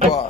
but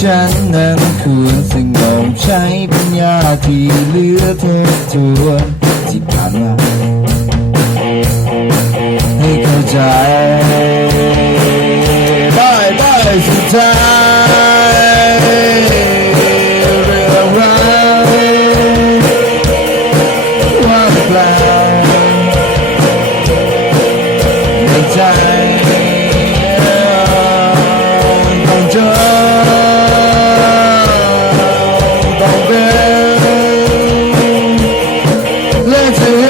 ฉันนั้นควรสงบใช้ปัญญาที่เหลือเทบทวนที่ผ่านมาให้เข้าใจได้ได้สุดใจ Dancing